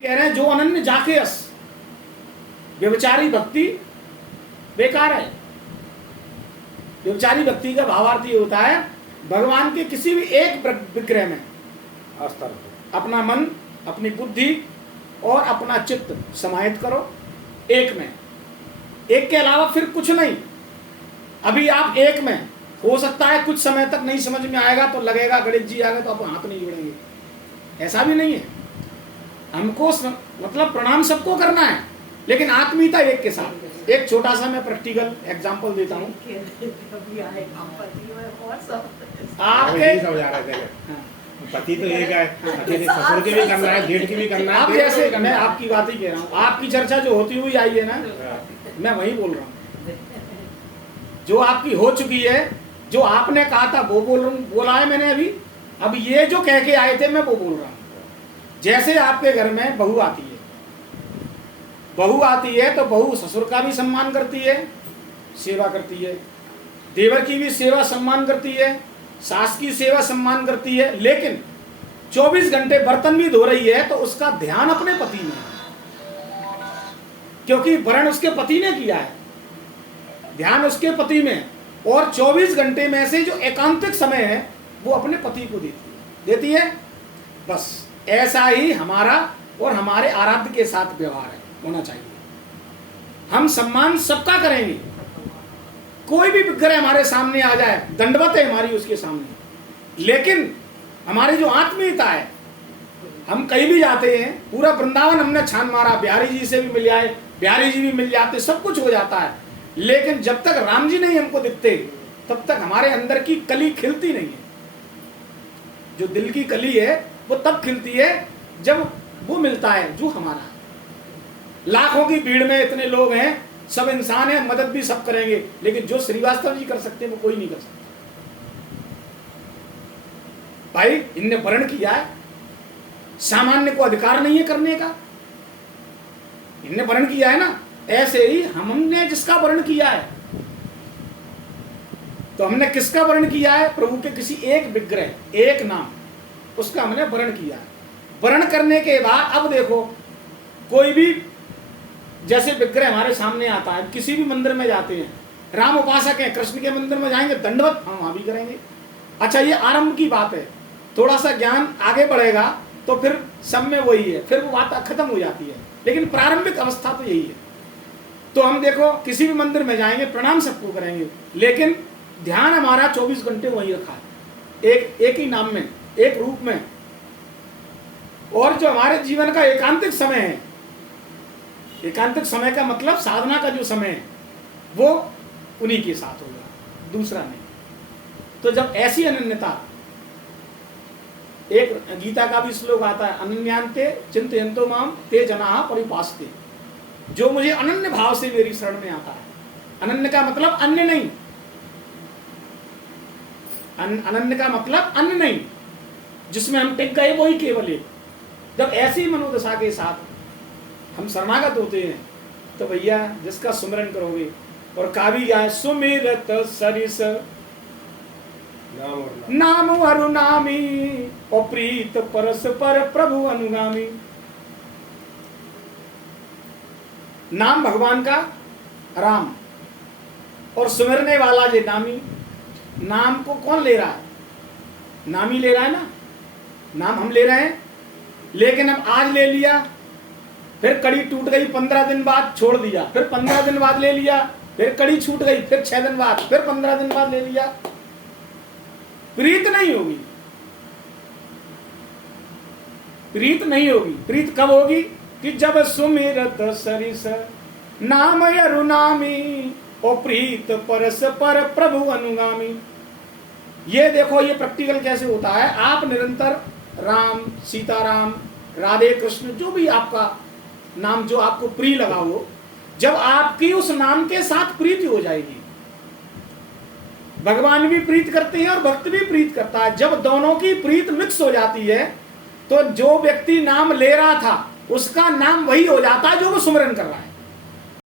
कह रहे हैं जो अनन्य जाके अस, व्यभिचारी भक्ति बेकार है। व्यभिचारी भक्ति का भावार्थ ये होता है भगवान के किसी भी एक विग्रह में अपना मन, अपनी बुद्धि और अपना चित्त समाहित करो, एक में, एक के अलावा फिर कुछ नहीं। अभी आप एक में, हो सकता है कुछ समय तक नहीं समझ में आएगा तो लगेगा गणेश जी आ गए तो आप हाथ नहीं जोड़ेंगे, ऐसा भी नहीं है। हमको मतलब प्रणाम सबको करना है, लेकिन आत्मीयता एक के साथ। एक छोटा सा मैं प्रैक्टिकल एग्जांपल देता हूँ। आपके पति तो एक है, ससुर के भी करना है, जेठ की भी करना है। आप जैसे मैं आपकी बात ही कह रहा हूँ, आपकी चर्चा जो होती हुई आई है ना, मैं वही बोल रहा हूँ। जो आपकी हो चुकी है, जो आपने कहा था वो बोला है मैंने अभी। अब ये जो कह के आए थे मैं वो बोल रहा हूँ। जैसे आपके घर में बहू आती है, बहू आती है तो बहू ससुर का भी सम्मान करती है, सेवा करती है, देवर की भी सेवा सम्मान करती है, सास की सेवा सम्मान करती है, लेकिन 24 घंटे बर्तन भी धो रही है तो उसका ध्यान अपने पति में है, क्योंकि वरण उसके पति ने किया है, ध्यान उसके पति में। और 24 घंटे में से जो एकांतिक समय है वो अपने पति को देती है। बस ऐसा ही हमारा और हमारे आराध्य के साथ व्यवहार है, होना चाहिए। हम सम्मान सबका करेंगे, कोई भी विग्रह हमारे सामने आ जाए, दंडवत है हमारी उसके सामने, लेकिन हमारी जो आत्मीयता है, हम कहीं भी जाते हैं, पूरा वृंदावन हमने छान मारा, बिहारी जी से भी मिल जाए, बिहारी जी भी मिल जाते, सब कुछ हो जाता है, लेकिन जब तक राम जी नहीं हमको दिखते तब तक हमारे अंदर की कली खिलती नहीं है। जो दिल की कली है वो तब खिलती है जब वो मिलता है जो हमारा है। लाखों की भीड़ में इतने लोग हैं, सब इंसान हैं, मदद भी सब करेंगे, लेकिन जो श्रीवास्तव जी कर सकते हैं वो कोई नहीं कर सकता। भाई इनने वर्ण किया है, सामान्य को अधिकार नहीं है करने का, इनने वर्ण किया है ना। ऐसे ही हमने जिसका वर्ण किया है, तो हमने किसका वर्ण किया है? प्रभु के किसी एक विग्रह, एक नाम, उसका हमने वर्ण किया है। वर्ण करने के बाद अब देखो, कोई भी जैसे विग्रह हमारे सामने आता है, किसी भी मंदिर में जाते हैं, राम उपासक हैं, कृष्ण के मंदिर में जाएंगे, दंडवत हम वहां भी करेंगे। अच्छा, ये आरंभ की बात है, थोड़ा सा ज्ञान आगे बढ़ेगा तो फिर सब में वही है, फिर वो बात खत्म हो जाती है, लेकिन प्रारंभिक अवस्था तो यही है। तो हम देखो किसी भी मंदिर में जाएंगे, प्रणाम सबको करेंगे, लेकिन ध्यान हमारा 24 घंटे वही रखा है, एक ही नाम में, एक रूप में। और जो हमारे जीवन का एकांतिक समय है, एकांतिक समय का मतलब साधना का जो समय है, वो उन्हीं के साथ होगा, दूसरा नहीं। तो जब ऐसी अनन्यता, एक गीता का भी श्लोक आता है, अनन्यांते चिंतयन्तो माम ते जनाः परिपासते, जो मुझे अनन्य भाव से मेरी शरण में आता है। अनन्य का मतलब अन्य नहीं, अनन्य का मतलब अन्य नहीं, जिसमें हम टिक गए वही केवल एक। जब ऐसी मनोदशा के साथ हम शरणागत होते हैं तो भैया जिसका सुमिरन करोगे, और काव्य क्या है, सुमिरत सरिस नाम अरुनामी और प्रीत परस्पर प्रभु अनुगामी। नाम भगवान का राम, और सुमिरने वाला जे नामी। नाम को कौन ले रहा है? नामी ले रहा है ना, नाम हम ले रहे हैं, लेकिन हम आज ले लिया, फिर कड़ी टूट गई, 15 दिन बाद छोड़ दिया, फिर 15 दिन बाद ले लिया, फिर कड़ी छूट गई, फिर 6 दिन बाद, फिर 15 दिन बाद ले लिया। प्रीत नहीं होगी, प्रीत नहीं होगी। प्रीत कब होगी? कि जब सुमिरत सरिस नाम अरुनामी और प्रीत परस्पर प्रभु अनुगामी। ये देखो, ये प्रैक्टिकल कैसे होता है। आप निरंतर राम, सीताराम, राधे कृष्ण, जो भी आपका नाम जो आपको प्रिय लगा हो, जब आपकी उस नाम के साथ प्रीति हो जाएगी, भगवान भी प्रीत करते हैं और भक्त भी प्रीत करता है, जब दोनों की प्रीत मिक्स हो जाती है तो जो व्यक्ति नाम ले रहा था उसका नाम वही हो जाता है जो वो सुमिरन कर रहा है।